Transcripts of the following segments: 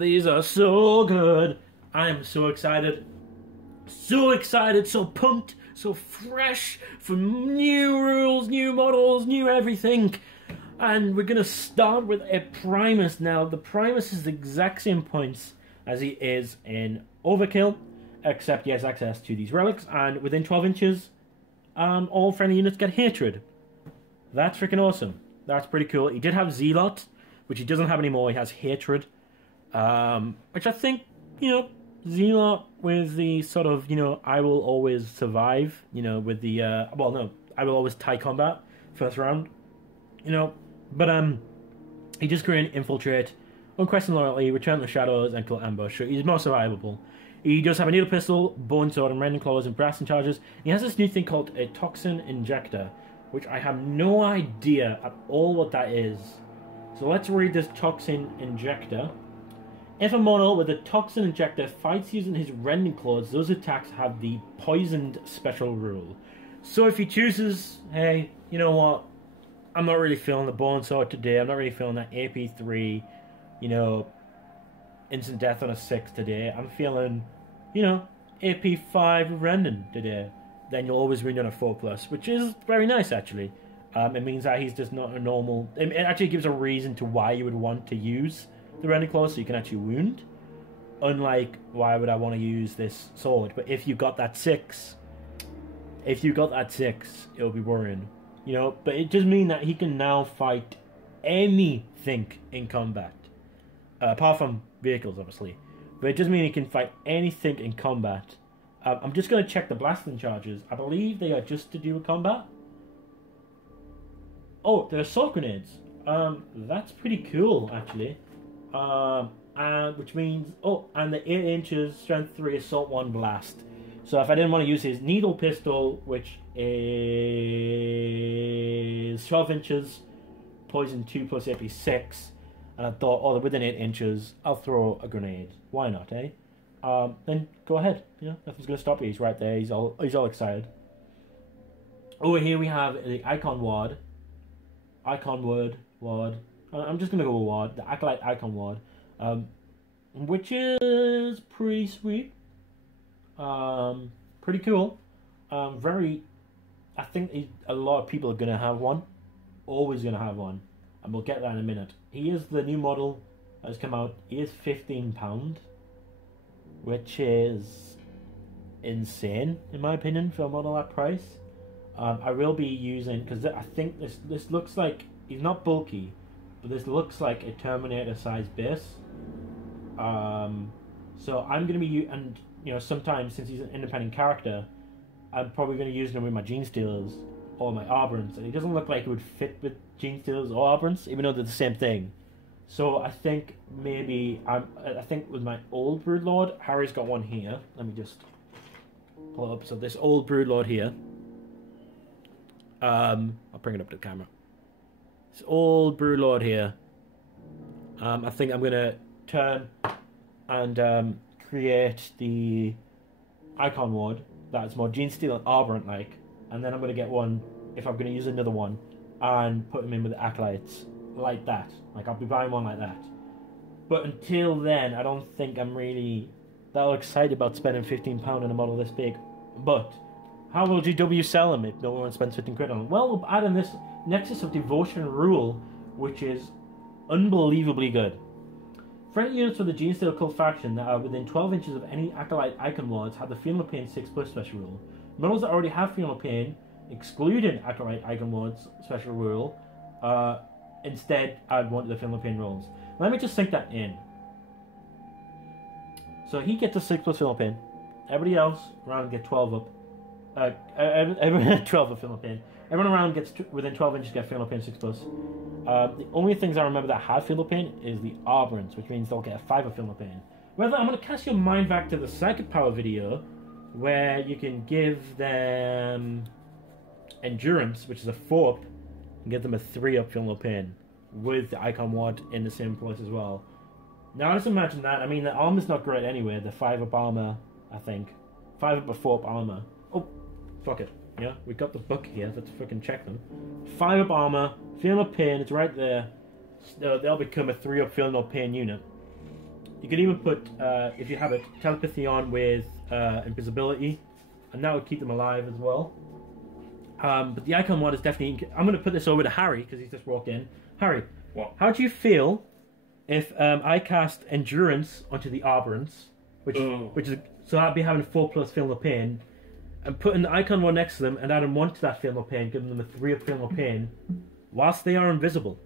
these are so good. I am so excited. So excited, so pumped, so fresh for new rules, new models, new everything. And we're going to start with a Primus. Now, the Primus is the exact same points as he is in Overkill, except he has access to these relics, and within 12 inches, all friendly units get hatred. That's freaking awesome. That's pretty cool. He did have Zealot, which he doesn't have anymore. He has hatred, which I think, Zealot with the sort of, I will always survive, with the, I will always tie combat first round, but he just created Infiltrate, Unquestioned Loyalty, Return to the Shadows, and Kill Ambush, so he's more survivable. He does have a Needle Pistol, Bone Sword, and Rending Claws, and Brass and Charges. He has this new thing called a Toxin Injector, which I have no idea at all what that is. So let's read this Toxin Injector. If a model with a Toxin Injector fights using his Rending Claws, those attacks have the Poisoned special rule. So if he chooses, hey, you know what, I'm not really feeling the Bone Sword today, I'm not really feeling that AP3, instant death on a 6 today, I'm feeling, AP5 Rending today, then you'll always wound on a 4+, which is very nice actually. It means that he's just not a normal, it actually gives a reason to why you would want to use the Rending Claws, so you can actually wound. Unlike, why would I want to use this sword? But if you got that 6, it'll be worrying. But it does mean that he can now fight anything in combat. Apart from vehicles, obviously. But it does mean he can fight anything in combat. I'm just going to check the blasting charges. I believe they are just to do with combat. Oh, they're assault grenades. That's pretty cool, actually. Which means, and the 8 inches, strength 3, assault 1, blast. So if I didn't want to use his needle pistol, which is 12 inches, poison 2 plus AP 6, and I thought, they're within 8 inches, I'll throw a grenade. Why not, eh? Then go ahead. Nothing's going to stop you. He's right there. He's all excited. Over here we have the Icon Ward. Ward. I'm just going to go with Ward, the Acolyte Icon Ward, which is pretty sweet, pretty cool, I think a lot of people are going to have one, always going to have one, and we'll get that in a minute. He is the new model that has come out. He is £15, which is insane, in my opinion, for a model at that price. I will be using, because I think this looks like, he's not bulky, but this looks like a Terminator-sized base. So I'm going to be, and sometimes since he's an independent character, I'm probably going to use him with my Genestealers or my Arborants, and he doesn't look like he would fit with Genestealers or Arborants, even though they're the same thing. So I think maybe, I think with my old Broodlord, Harry's got one here. Let me just pull it up. So this old Broodlord here, I'll bring it up to the camera. This old Broodlord here, I think I'm going to turn and create the Icon Ward that's more Genestealer and Arborant-like, and then I'm going to get one, if I'm going to use another one, and put them in with the Acolytes, like that. Like, I'll be buying one like that. But until then, I don't think I'm really that excited about spending £15 on a model this big. But how will GW sell them if no one spends 15 quid on them? Well, we'll add in this Nexus of Devotion rule, which is unbelievably good. Friendly units for the Genestealer cult faction that are within 12 inches of any Acolyte Icon Wards have the Feeling of Pain 6+ special rule. Models that already have Feeling of Pain, excluding Acolyte Icon Wards special rule, instead add one to the Feeling of Pain rules. Let me just sink that in. So he gets a 6+ Feeling of Pain. Everybody else around get 12 up. Everyone 12 of Feeling of Pain. Everyone around gets within 12 inches get Feeling of Pain 6+. The only things I remember that have Feeling of Pain is the Arborants, which means they'll get a 5 of Feeling of Pain. Well, I'm going to cast your mind back to the Psychic Power video, where you can give them Endurance, which is a 4 up, and give them a 3 up Feeling of Pain, with the Icon Ward in the same place as well. Now, just imagine that. I mean, the armor's not great anyway. The 5 up armor, I think. 5 up or 4 up armor. Oh, fuck it. Yeah, we got the book here. Let's fucking check them. 5 up armor, Feeling of Pain, it's right there. So they'll become a 3 up Feeling of Pain unit. You can even put, if you have it, telepathy on with invisibility, and that would keep them alive as well. But the icon mod is definitely... I'm going to put this over to Harry, because he's just walked in. Harry, what? How do you feel if I cast Endurance onto the Arborants, which is... So I'd be having 4+ Film of Pain, and putting the icon mod next to them, and adding 1 to that Film of Pain, giving them a 3 of Film of Pain, whilst they are invisible.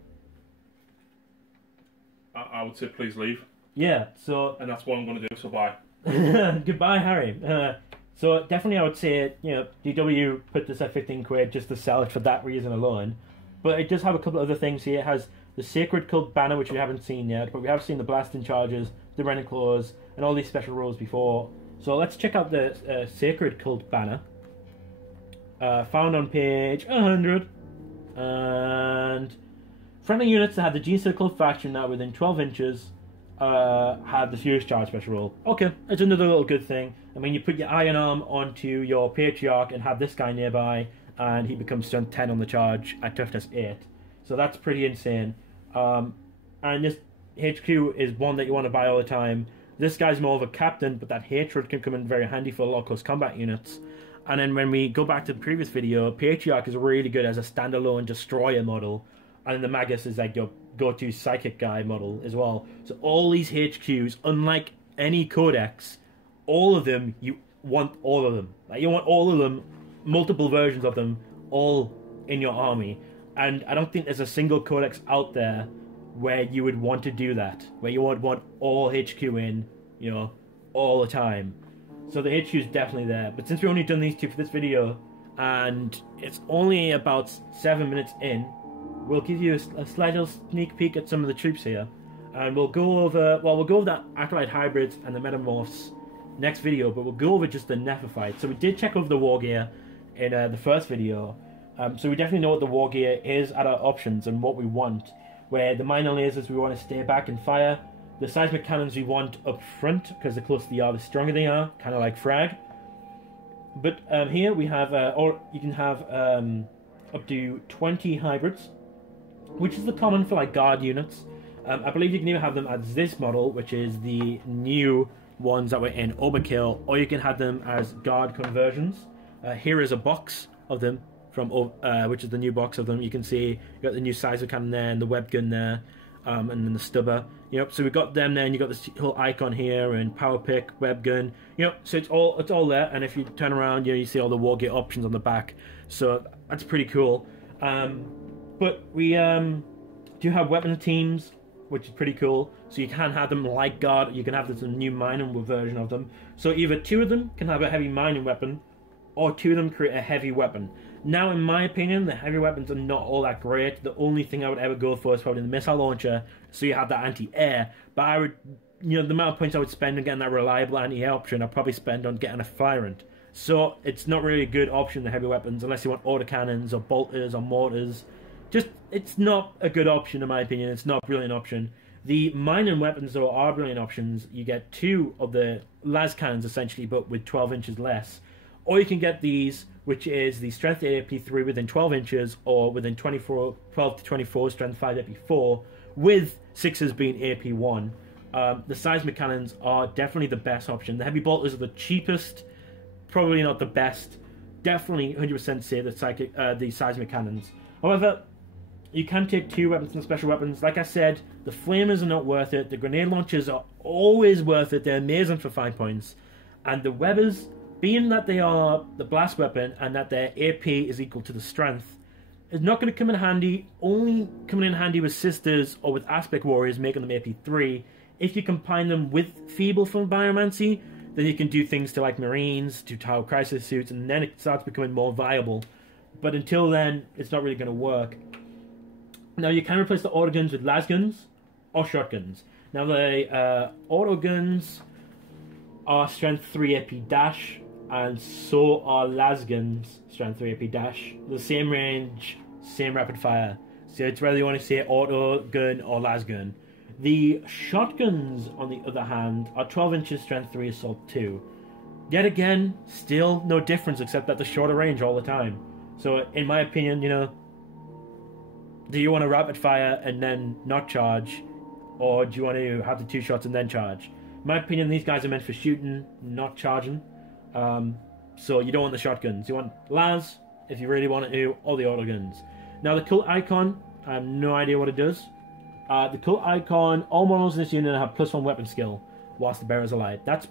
I would say please leave. Yeah, so... And that's what I'm going to do, so bye. Goodbye, Harry. So definitely I would say, you know, DW put this at 15 quid just to sell it for that reason alone. But it does have a couple of other things here. It has the Sacred Cult banner, which we haven't seen yet, but we have seen the Blasting Charges, the Rending Claws, and all these special rules before. So let's check out the Sacred Cult banner. Found on page 100. And friendly units that have the Genestealer Cult faction now within 12 inches have the Furious Charge special rule. Okay, it's another little good thing. I mean, you put your Iron Arm onto your Patriarch and have this guy nearby, and he becomes strength 10 on the charge at toughness 8. So that's pretty insane. And this HQ is one that you want to buy all the time. This guy's more of a captain, but that Hatred can come in very handy for a lot of close combat units. And then when we go back to the previous video, Patriarch is really good as a standalone destroyer model, and then the Magus is like your go-to psychic guy model as well. So all these HQs, unlike any Codex, all of them, you want all of them. Like, you want all of them, multiple versions of them, all in your army. And I don't think there's a single Codex out there where you would want to do that, where you would want all HQ in, you know, all the time. So the HQ is definitely there. But since we've only done these two for this video, and it's only about 7 minutes in, we'll give you a slight little sneak peek at some of the troops here. And we'll go over, well, we'll go over the Acolyte Hybrids and the Metamorphs next video, but we'll go over just the Neophyte. So we did check over the war gear in the first video. So we definitely know what the war gear is at our options and what we want. Where the minor lasers we want to stay back and fire. The seismic cannons we want up front, because the closer they are, the stronger they are, kind of like frag. But here we have, or you can have up to 20 hybrids, which is the common for like guard units. I believe you can even have them as this model, which is the new ones that were in Overkill, or you can have them as guard conversions. Here is a box of them from which is the new box of them. You can see you got the new seismic cannon there and the web gun there, and then the stubber. Yep. So we've got them there, and you got this whole icon here and power pick, web gun. Yep. So it's all there. And if you turn around, you see all the war gear options on the back. So that's pretty cool. But we do have weapon teams, which is pretty cool. So you can have them like guard. You can have this new mining version of them. So either 2 of them can have a heavy mining weapon, or 2 of them create a heavy weapon. Now, in my opinion, the heavy weapons are not all that great. The only thing I would ever go for is probably the missile launcher, so you have that anti-air. But I would, you know, the amount of points I would spend on getting that reliable anti-air option, I'd probably spend on getting a Firant. So it's not really a good option, the heavy weapons, unless you want autocannons or bolters or mortars. Just, it's not a good option in my opinion. It's not a brilliant option. The mining weapons, though, are brilliant options. You get 2 of the las cannons, essentially, but with 12 inches less. Or you can get these, which is the Strength 8 AP3 within 12 inches, or within 12 to 24, Strength 5 AP4, with 6s being AP1. The seismic cannons are definitely the best option. The heavy bolters are the cheapest, probably not the best. Definitely 100% say the seismic cannons. However, you can take 2 weapons and special weapons. Like I said, the flamers are not worth it. The grenade launchers are always worth it. They're amazing for 5 points. And the webbers, being that they are the blast weapon and that their AP is equal to the strength, is not going to come in handy. Only coming in handy with sisters or with aspect warriors, making them AP3. If you combine them with feeble from biomancy, then you can do things to like marines, to Tower Crisis suits, and then it starts becoming more viable. But until then, it's not really going to work. Now you can replace the auto guns with las guns or shotguns. Now the auto guns are strength 3 AP dash, and so are las guns strength 3 AP dash. The same range, same rapid fire. So it's whether you want to say auto gun or las gun. The shotguns, on the other hand, are 12 inches strength 3 assault 2. Yet again, still no difference except that the shorter range all the time. So in my opinion, you know, do you want to rapid fire and then not charge, or do you want to have the 2 shots and then charge? In my opinion, these guys are meant for shooting, not charging. So you don't want the shotguns. You want las, if you really want to, or the autoguns. Now the cult icon, I have no idea what it does. The cult icon, all models in this unit have +1 weapon skill whilst the bearers are alive. That's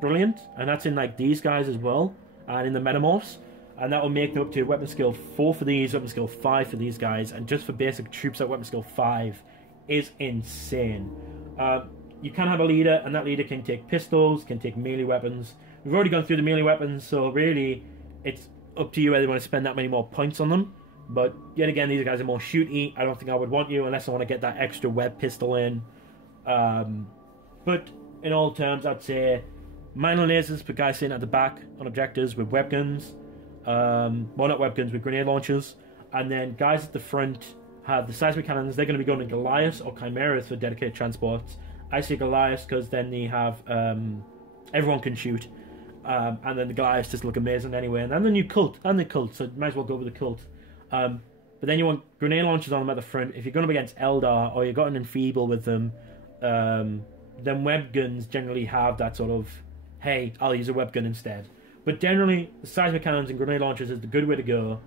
brilliant, and that's in like these guys as well, and in the Metamorphs. And that will make them up to weapon skill 4 for these, weapon skill 5 for these guys, and just for basic troops at weapon skill 5 is insane. You can have a leader, and that leader can take pistols, can take melee weapons. We've already gone through the melee weapons, so really it's up to you whether you want to spend that many more points on them. But yet again, these guys are more shooty. I don't think I would want you unless I want to get that extra web pistol in. But in all terms, I'd say minor lasers for guys sitting at the back on objectives with web guns. Well, not web guns, with grenade launchers. And then guys at the front have the seismic cannons. They're going to be going to Goliaths or Chimeras for dedicated transports. I say Goliaths because then they have everyone can shoot, and then the Goliaths just look amazing anyway. And then the new cult, so might as well go with the cult. But then you want grenade launchers on them at the front. If you're going up against Eldar or you've got an Enfeeble with them, then web guns generally have that sort of, hey, I'll use a web gun instead. But generally, the seismic cannons and grenade launchers is the good way to go.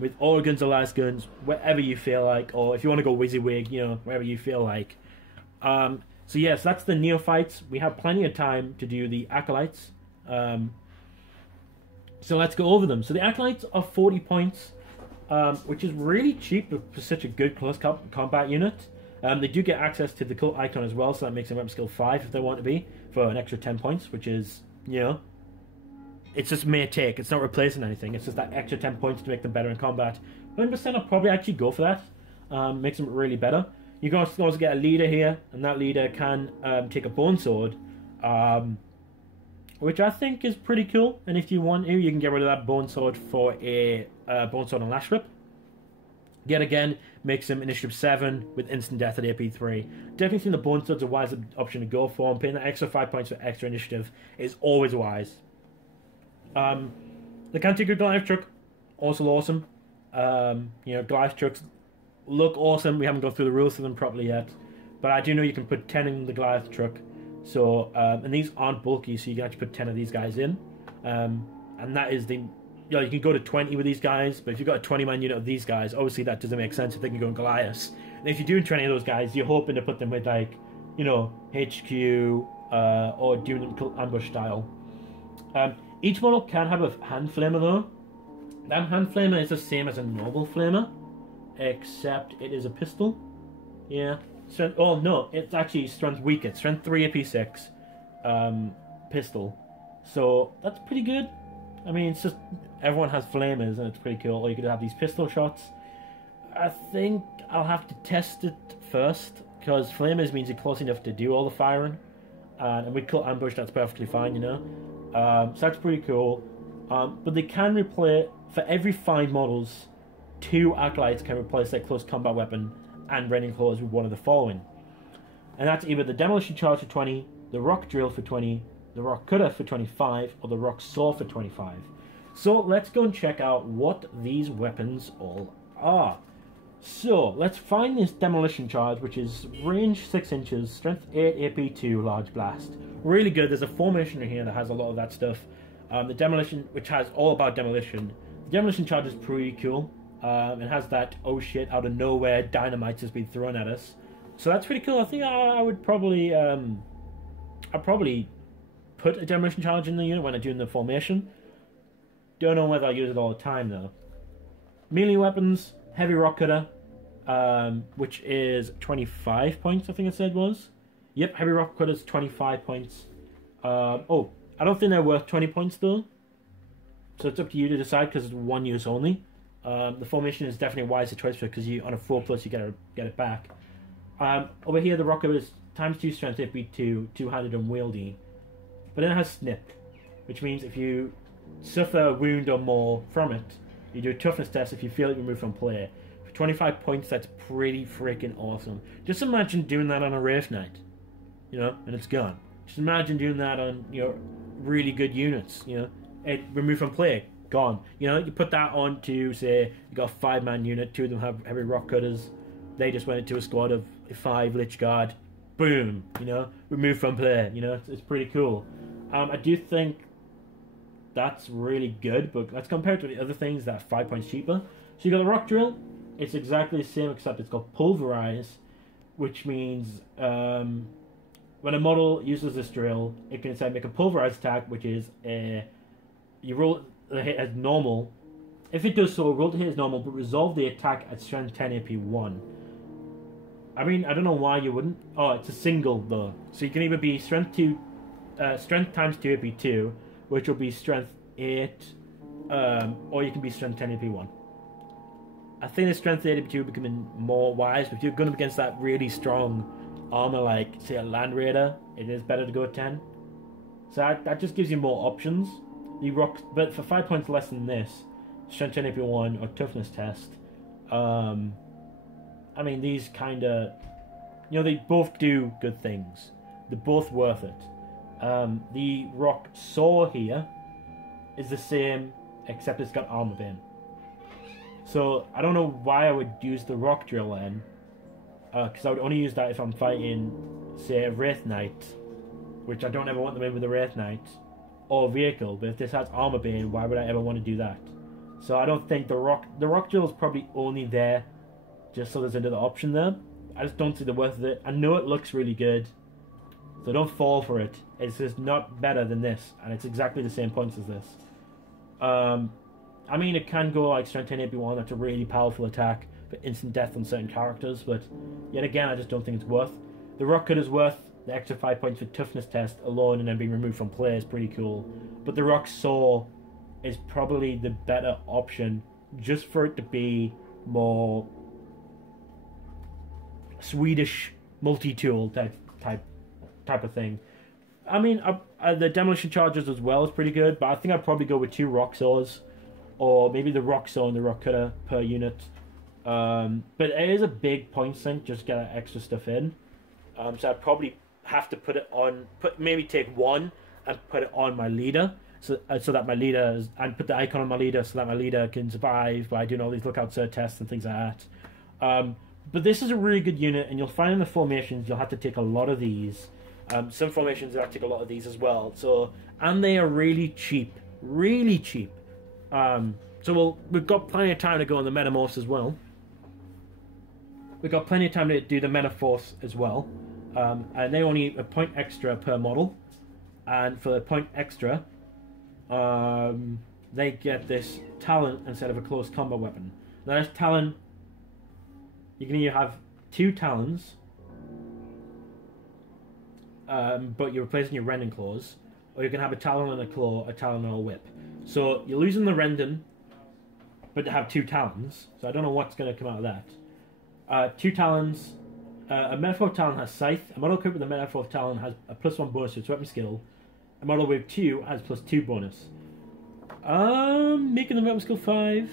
With all guns or las guns, wherever you feel like, or if you want to go WYSIWYG, you know, wherever you feel like. So yes, that's the Neophytes. We have plenty of time to do the Acolytes. So let's go over them. So the Acolytes are 40 points, which is really cheap for such a good close combat unit. They do get access to the cult icon as well, so that makes them weapon skill 5 if they want to be, for an extra 10 points, which is, you know, it's just mere take. It's not replacing anything. It's just that extra 10 points to make them better in combat. 100% I'll probably actually go for that. Makes them really better. You can also get a leader here, and that leader can take a bone sword, which I think is pretty cool. And if you want to, you can get rid of that bone sword for a bone sword and lash whip. Yet again, makes him initiative 7 with instant death at AP3. Definitely think the bone sword's a wise option to go for, and paying that extra 5 points for extra initiative is always wise. The can take a Goliath truck, also awesome. You know, Goliath trucks look awesome. We haven't gone through the rules for them properly yet, but I do know you can put 10 in the Goliath truck. So, and these aren't bulky, so you can actually put 10 of these guys in. And that is the, you know, you can go to 20 with these guys, but if you've got a 20-man unit of these guys, obviously that doesn't make sense if they can go in Goliaths. And if you're doing 20 of those guys, you're hoping to put them with, like, you know, HQ, or doing them ambush style. Each model can have a hand flamer though. That hand flamer is the same as a normal flamer, except it is a pistol. Yeah. Strength, oh no, it's actually strength weakened. Strength 3 AP6 pistol. So that's pretty good. I mean, it's just everyone has flamers and it's pretty cool. Or you could have these pistol shots. I think I'll have to test it first, because flamers means you're close enough to do all the firing. And with cut ambush, that's perfectly fine, you know. So that's pretty cool. But they can replace, for every 5 models, 2 Acolytes can replace their close combat weapon and rending claws with one of the following. And that's either the Demolition Charge for 20, the Rock Drill for 20, the Rock Cutter for 25, or the Rock Saw for 25. So let's go and check out what these weapons all are. So let's find this Demolition Charge, which is range 6 inches, strength 8, AP2, large blast. Really good. There's a formation in here that has a lot of that stuff. The Demolition, which has all about demolition. The Demolition Charge is pretty cool. It has that, oh shit, out of nowhere, dynamite has been thrown at us. So that's pretty cool. I think I would probably, I'd probably put a Demolition Charge in the unit when I'm doing the formation. Don't know whether I'll use it all the time though. Melee weapons, Heavy Rock Cutter, which is 25 points, I think I said was. Yep, Heavy Rock Cutter is 25 points. Oh, I don't think they're worth 20 points though. So it's up to you to decide, because it's one use only. The formation is definitely a wiser choice for, because you on a 4+ you get it back. Over here the Rock Cutter is ×2 strength, AP2, 2-handed and wieldy. But then it has snip, which means if you suffer a wound or more from it, you do a toughness test. If you feel it, removed from play. For 25 points, that's pretty freaking awesome. Just imagine doing that on a Wraith Knight, you know, and it's gone. Just imagine doing that on your really good units, you know. It removed from play, gone. You know, you put that on to, say, you got a 5-man unit, 2 of them have heavy rock cutters. They just went into a squad of 5 Lich Guard, boom, you know, remove from play, you know, it's pretty cool. I do think that's really good, but let's compare it to the other things that are 5 points cheaper. So you got the Rock Drill, it's exactly the same except it's got Pulverize, which means when a model uses this drill, it can instead make a Pulverize attack, which is you roll the hit as normal. If it does so, roll the hit as normal, but resolve the attack at strength 10 AP 1. I mean, I don't know why you wouldn't. Oh, it's a single though, so you can either be strength times 2 AP 2, which will be strength 8, or you can be strength 10 AP 1. I think the strength 8 AP 2 becoming more wise, but if you're going up against that really strong armor like, say, a Land Raider, it is better to go 10. So that just gives you more options. The rock, but for 5 points less than this, strength 10 AP 1 or toughness test, I mean, these kind of, you know, they both do good things. They're both worth it. The rock saw here is the same, except it's got armor bin. So I don't know why I would use the rock drill then, because I would only use that if I'm fighting, say, a Wraith Knight, which I don't ever want them in with a Wraith Knight, or vehicle. But if this has armor bin, why would I ever want to do that? So I don't think the rock drill is probably only there just so there's another option there. I just don't see the worth of it. I know it looks really good, so don't fall for it. It's just not better than this, and it's exactly the same points as this. I mean, it can go like strength 10 AP1, that's a really powerful attack for instant death on certain characters, but yet again, I just don't think it's worth. The Rock Cut is worth the extra 5 points for toughness test alone and then being removed from play is pretty cool. But the Rock Saw is probably the better option just for it to be more Swedish multi-tool type of thing. I mean, the Demolition Charges as well is pretty good, but I think I'd probably go with 2 Rock Saws, or maybe the Rock Saw and the Rock Cutter per unit. But it is a big point sink, just get extra stuff in. So I'd probably have to put it on, maybe take 1 and put it on my leader, so that my leader and put the icon on my leader so that my leader can survive by doing all these lookout cert tests and things like that. But this is a really good unit, and you'll find in the formations you'll have to take a lot of these. Some formations will have to take a lot of these as well. So, and they are really cheap, really cheap. So we've got plenty of time to go on the Metamorphs as well. We've got plenty of time to do the Metamorphs as well. And they only a point extra per model. And for the point extra, they get this Talon instead of a close combat weapon. Now this Talon, you can either have 2 Talons, but you're replacing your Rending Claws, or you can have a Talon and a Claw, a Talon and a Whip. So you're losing the Rending, but to have 2 Talons, so I don't know what's going to come out of that. 2 Talons, a Metamorph Talon has Scythe, a model equipped with a Metamorph Talon has a +1 bonus to its weapon skill, a model with 2 has +2 bonus. Making the weapon skill 5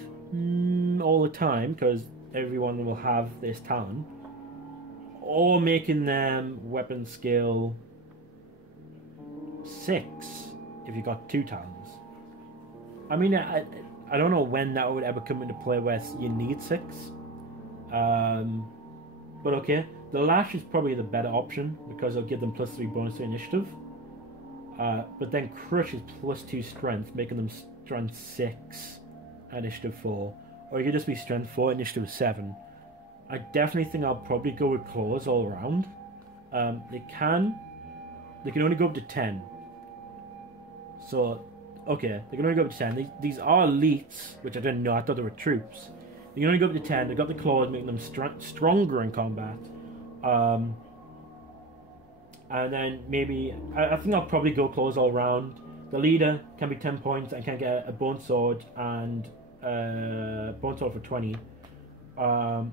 all the time, because everyone will have this Talon, or making them weapon skill 6 if you got 2 Talons. I mean, I don't know when that would ever come into play where you need 6. But okay, the Lash is probably the better option because it'll give them +3 bonus to initiative. But then Crush is +2 strength, making them strength 6, initiative 4. Or you could just be strength 4, initiative 7. I definitely think I'll probably go with Claws all around. They can only go up to 10. So, okay, they can only go up to 10. These are elites, which I didn't know, I thought they were troops. They can only go up to 10, they've got the Claws, making them stronger in combat. And then maybe, I think I'll probably go Claws all around. The leader can be 10 points and can get a Bone Sword and Bone Sword for 20. And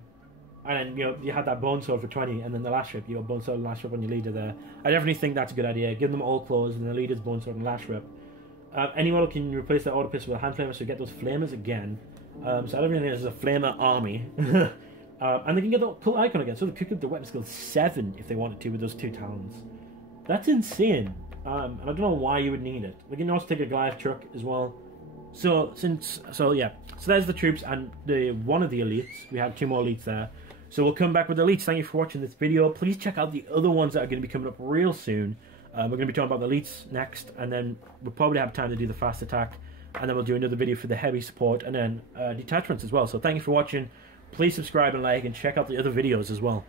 then, you know, you had that Bone Sword for 20, and then the Lash Rip, you got Bone Sword and Lash Rip on your leader there. I definitely think that's a good idea. Give them all Claws, and the leader's Bone Sword and Lash Rip. Any model can replace their Auto Pistol with a Hand Flamer, so get those Flamers again. So I don't really think this is a Flamer army. And they can get the Cult Icon again, so they could get the weapon skill 7 if they wanted to with those 2 Talons. That's insane. And I don't know why you would need it. We can also take a Goliath truck as well. So there's the troops and one of the elites. We had 2 more elites there. So we'll come back with elites. Thank you for watching this video. Please check out the other ones that are going to be coming up real soon. We're going to be talking about the elites next, and then we'll probably have time to do the fast attack, and then we'll do another video for the heavy support, and then detachments as well. So thank you for watching. Please subscribe and like, and check out the other videos as well.